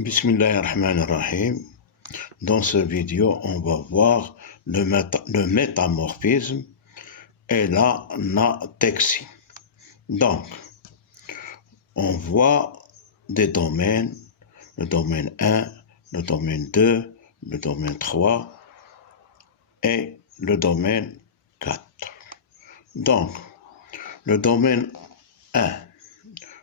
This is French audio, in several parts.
Bismillahirrahmanirrahim. Dans cette vidéo, on va voir le métamorphisme et la natexie. Donc, on voit des domaines, le domaine 1, le domaine 2, le domaine 3 et le domaine 4. Donc, le domaine 1.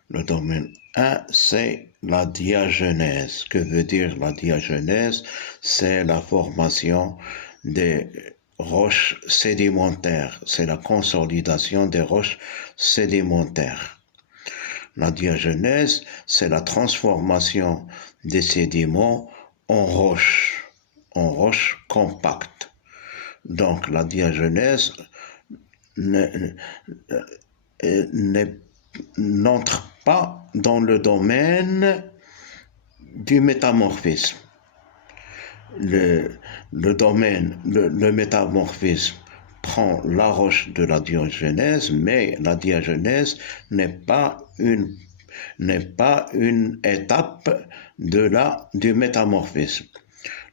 Le domaine 1, c'est la diagenèse. Que veut dire la diagenèse? C'est la formation des roches sédimentaires. C'est la consolidation des roches sédimentaires. La diagenèse, c'est la transformation des sédiments en roches compactes. Donc, la diagenèse n'entre pas dans le domaine du métamorphisme. Le métamorphisme prend la roche de la diagenèse, mais la diagenèse n'est pas une étape du métamorphisme.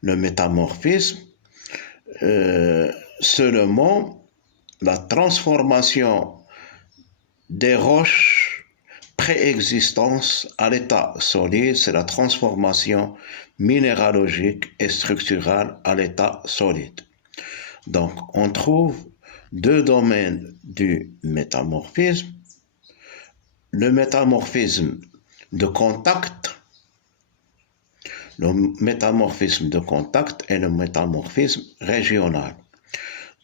Le métamorphisme, seulement la transformation des roches préexistantes à l'état solide, c'est la transformation minéralogique et structurale à l'état solide. Donc, on trouve deux domaines du métamorphisme. Le métamorphisme de contact, et le métamorphisme régional.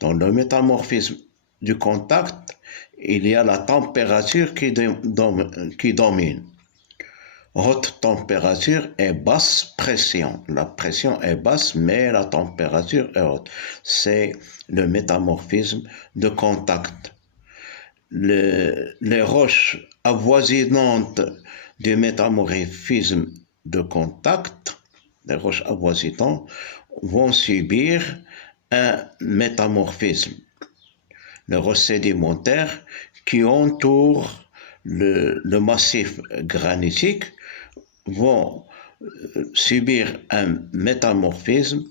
Dans le métamorphisme du contact, il y a la température qui domine. Haute température et basse pression. La pression est basse, mais la température est haute. C'est le métamorphisme de contact. Les roches avoisinantes du métamorphisme de contact, les roches avoisinantes, vont subir un métamorphisme. Les roches sédimentaires qui entourent le massif granitique vont subir un métamorphisme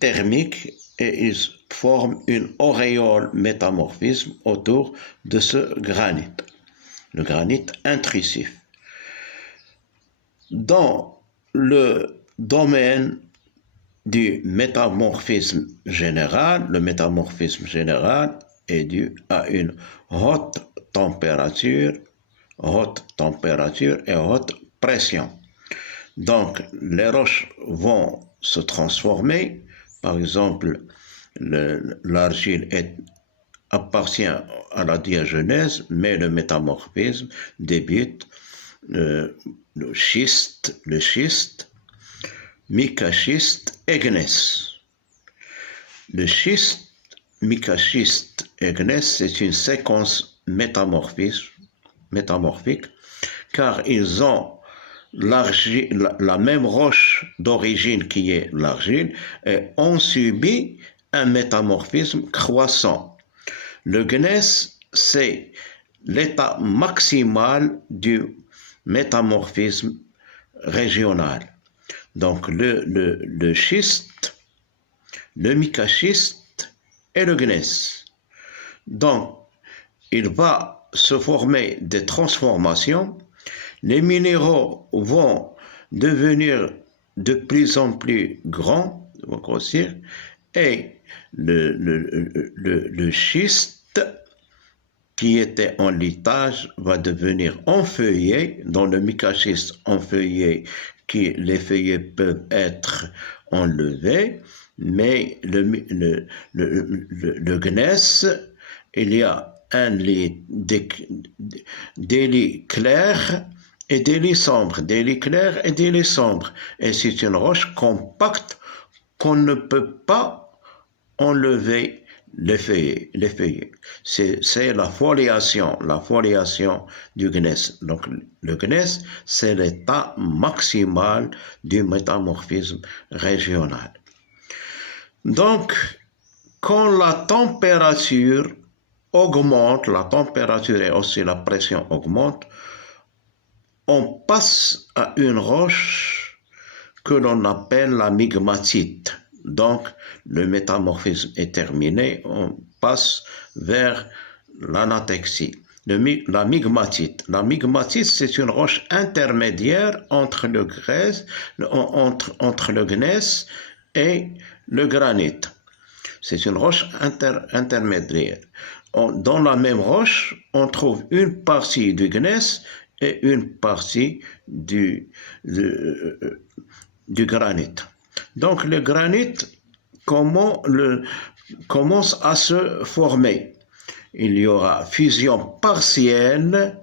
thermique et ils forment une auréole métamorphisme autour de ce granit, le granit intrusif. Dans le domaine du métamorphisme général, le métamorphisme général est dû à une haute température et haute pression. Donc, les roches vont se transformer. Par exemple, l'argile appartient à la diagenèse, mais le métamorphisme débute le schiste, micaschiste et gneiss. Le schiste, micaschiste et gneiss, c'est une séquence métamorphique, car ils ont la même roche d'origine qui est l'argile et ont subi un métamorphisme croissant. Le gneiss, c'est l'état maximal du métamorphisme régional. Donc le schiste, le micaschiste et le gneiss. Donc, il va se former des transformations. Les minéraux vont devenir de plus en plus grands, vont grossir, et le schiste qui était en litage va devenir enfeuillé. Dans le micaschiste enfeuillé, les feuillets peuvent être enlevés, mais le gneiss, il y a des lits clairs et des lits sombres, et c'est une roche compacte qu'on ne peut pas enlever les feuillets. C'est la foliation du gneiss. Donc le gneiss, c'est l'état maximal du métamorphisme régional. Donc, quand la température augmente, la température et aussi la pression augmentent, on passe à une roche que l'on appelle la migmatite. Donc, le métamorphisme est terminé, on passe vers l'anatexie. La migmatite. La migmatite, c'est une roche intermédiaire entre le gneiss et le granit. C'est une roche intermédiaire. Dans la même roche, on trouve une partie du gneiss et une partie du granit. Donc le granit commence à se former. Il y aura fusion partielle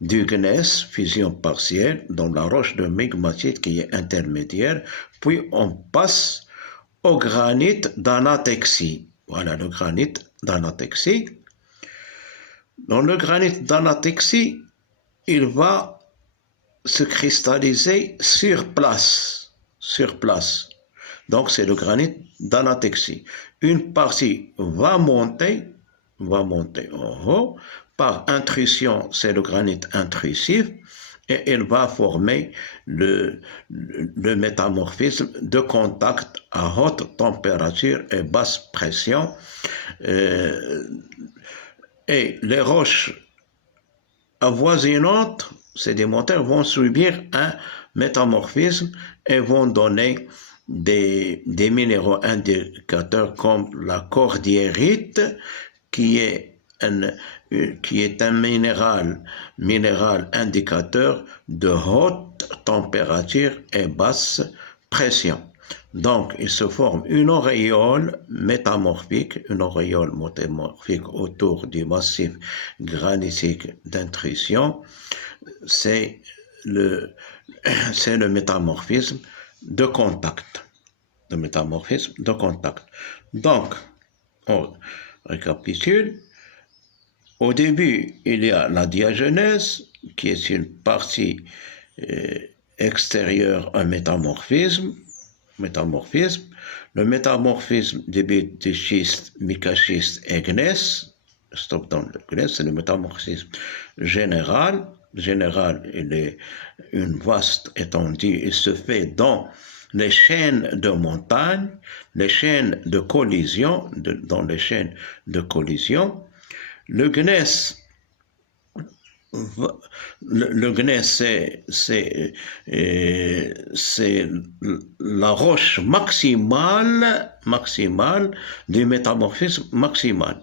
du gneiss, fusion partielle dans la roche de migmatite qui est intermédiaire, puis on passe au granit d'anatexie. Voilà le granit d'anatexie. Dans le granit d'anatexie, il va se cristalliser sur place. Donc c'est le granit d'anatexie. Une partie va monter en haut. Par intrusion, c'est le granit intrusif. Et il va former le métamorphisme de contact à haute température et basse pression. Et les roches avoisinantes, sédimentaires, vont subir un métamorphisme et vont donner des minéraux indicateurs comme la cordierite, qui est un minéral indicateur de haute température et basse pression. Donc, il se forme une auréole métamorphique autour du massif granitique d'intrusion. C'est le métamorphisme de contact. Donc, on récapitule. Au début, il y a la diagenèse, qui est une partie extérieure à un métamorphisme. Le métamorphisme débute de schiste, micaschiste et gneiss. Stop dans le gneiss, c'est le métamorphisme général. Il est une vaste étendue. Il se fait dans les chaînes de montagne, les chaînes de collision, dans les chaînes de collision. Le gneiss, c'est la roche maximale du métamorphisme maximal.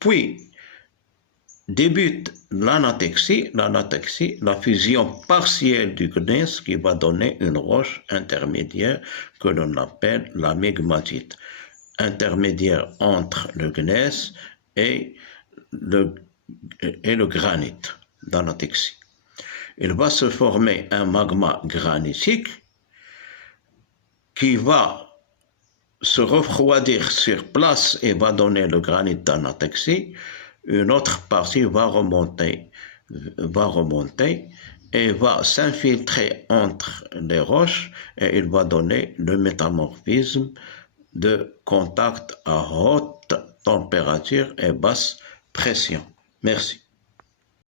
Puis débute l'anatexie, la fusion partielle du gneiss qui va donner une roche intermédiaire que l'on appelle la migmatite, intermédiaire entre le gneiss et le granit d'anatexie. Il va se former un magma granitique qui va se refroidir sur place et va donner le granit d'anatexie. Une autre partie va remonter et va s'infiltrer entre les roches et il va donner le métamorphisme de contact à haute température et basse pression. Merci.